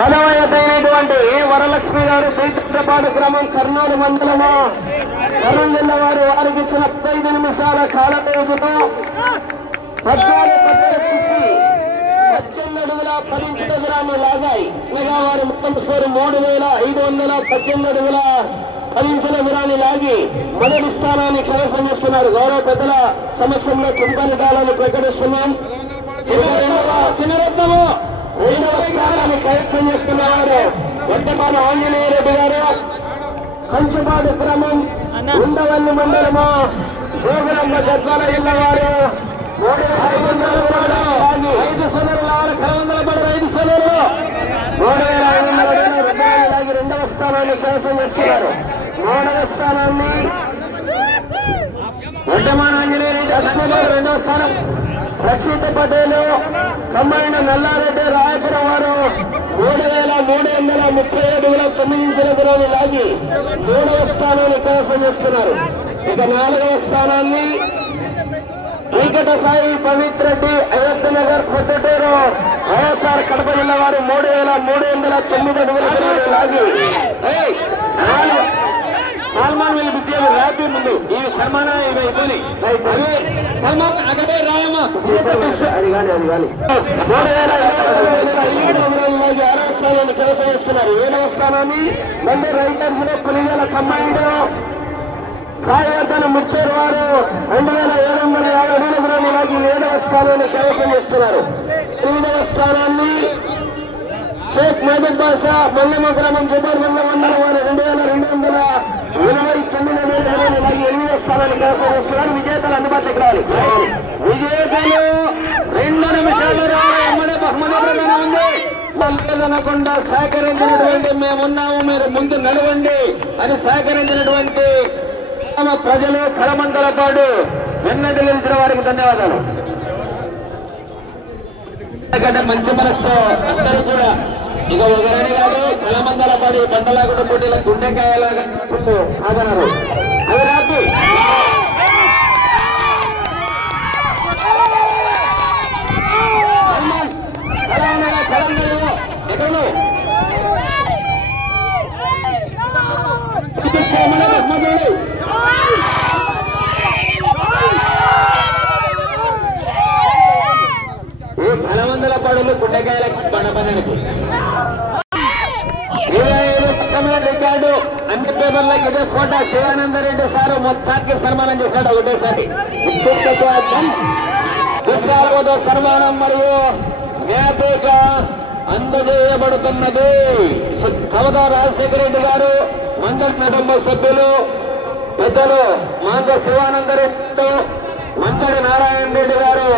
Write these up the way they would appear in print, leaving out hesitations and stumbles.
10వ ఎత్తైనటువంటి వరలక్ష్మి గారు బీచంద్రపాడు గ్రామం కర్నూలు మండలము కర్నూలు జిల్లా వారు వారికి ఇచ్చిన 5 నిమిషాల కాల వ్యవధిలో 14 పట్టలు చుట్టి 18 అడుగుల 10 ఇంచుల లాగాయి. అనగా వారి మొత్తం స్కోరు 3518 అడుగుల 10 ఇంచుల దూరాన్ని లాగి మొదటి స్థానాన్ని కైవసం చేసుకున్నారు. గౌరవ పెద్దల సమక్షంలో కుంభనిటాలను ప్రకటిస్తున్నాం. చిన్నరత్నము 2వ స్థానాన్ని కైవసం చేసుకున్నవారు వర్తమాన ఆంజనేయ రెడ్డి గారు కంచుపాడు గ్రామం ఉండవల్లి మండలము జోగులమ్మ గద్వాల జిల్లా వారు 5 సోదరులు 5 సోదరులు 3500 2వ స్థానాన్ని కైవసం చేసుకున్నారు. 3వ స్థానాన్ని వర్తమాన ఆంజనేయ రెడ్డి అక్షయ్ 2వ స్థానం రక్షిత పటేలు కమ్మైన నల్లారెడ్డి రాయపురం వారు 3337 ఇంచుల దూరాన్ని లాగి 3వ స్థానాన్ని కైవసం చేసుకున్నారు. ఇక 4వ స్థానాన్ని వెంకట సాయి పవిత్ర రెడ్డి అయోధ్య నగర్ పొద్దుటూరు వైఎస్ఆర్ కడప జిల్లా వారు 3309 అడుగుల దూరాన్ని లాగి సల్మాన్ వీళ్ళు బిజీ ర్యాపీ ముందు ఈ సల్మాన్ ఇవి అయిపోయి సల్మాన్ అక్కడ రాయమ్మా అది కానీ 6వ స్థానాన్ని కొనసాగిస్తున్నారు. 7వ స్థానాన్ని మంది రైటర్స్ లో కొలిగల కంబైండ్ సాయవర్ధన ముచ్చేరు వారు 2750 అడుగుల దూరాన్ని లాగి 7వ స్థానాన్ని కైవసం చేస్తున్నారు. 8వ స్థానాన్ని షేక్ మహబూబ్ బాషా మల్లెమ్మ గ్రామం జబర్ మండలం వారు 2229 అడుగుల లాగి 8వ స్థానాన్ని కైవసం చేస్తున్నారు. విజేతలు అందుబాటులోకి రావాలి. విజేతలు 2 నిమిషాలు ఎమ్మడే బహుమతి ఉంది. లేదనకుండా సహకరించినటువంటి మేమున్నాము మీరు ముందు నడవండి అని సహకరించినటువంటి ప్రజలు కలమందలపాడు వెన్నది నిలిచిన వారికి ధన్యవాదాలు. మంచి మనసుతో అందరూ కూడా ఇక ఒకరని కాదు కలమందలపాడు బండలాగుండ పోటీల గుండెకాయలాగా ఆగనరు అది రాకు ఎక్కడో ధనవంతుల పడులు గుండెకాయల బండపందానికి రికార్డు అన్ని పేపర్లకు ఇదే ఫోటో శివానందరెడ్డి సారు మొత్తానికి సన్మానం చేశాడు. ఒకటేసారి విశాలవతో సన్మానం మరియు జ్ఞాపిక అందజేయబడుతున్నది. కవత రాజశేఖర రెడ్డి గారు మండల కుటుంబ సభ్యులు పెద్దలు మాంగ శివానందరెడ్డి మంతడి నారాయణ రెడ్డి గారు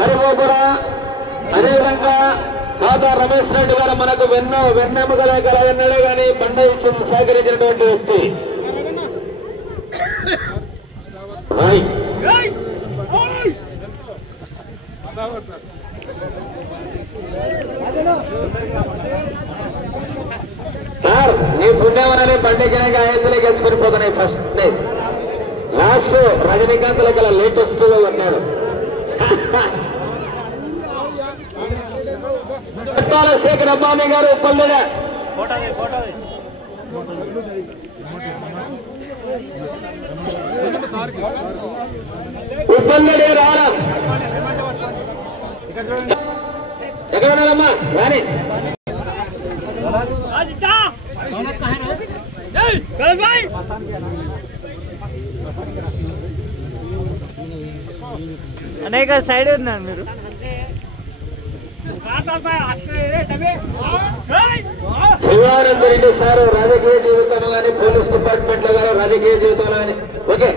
హరిగోపుర అదేవిధంగా కాదా రమేష్ రెడ్డి గారు మనకు వెన్నెముకలే గల ఎన్నడే గాని బండ ఇచ్చి సహకరించినటువంటి వ్యక్తి. సార్ నీ పుణ్యవరాన్ని బండి జనగా 5 గెలుచుకొని పోతున్నాయి. ఫస్ట్ లాస్ట్ రజనీకాంత్ గల లేటెస్ట్ గా ఉన్నాడు. శేఖర్ అబ్బాని గారు పల్లెగా ఉప్పల్లెడే రావాలా ఎక్కడ ఉన్నారమ్మా రాని అనేక సైడ్ ఉన్నారు మీరు శివానంద రెడ్డి సారు రాజకీయ జీవితంలో కానీ పోలీస్ డిపార్ట్మెంట్ లో కానీ రాజకీయ జీవితంలో కానీ ఓకే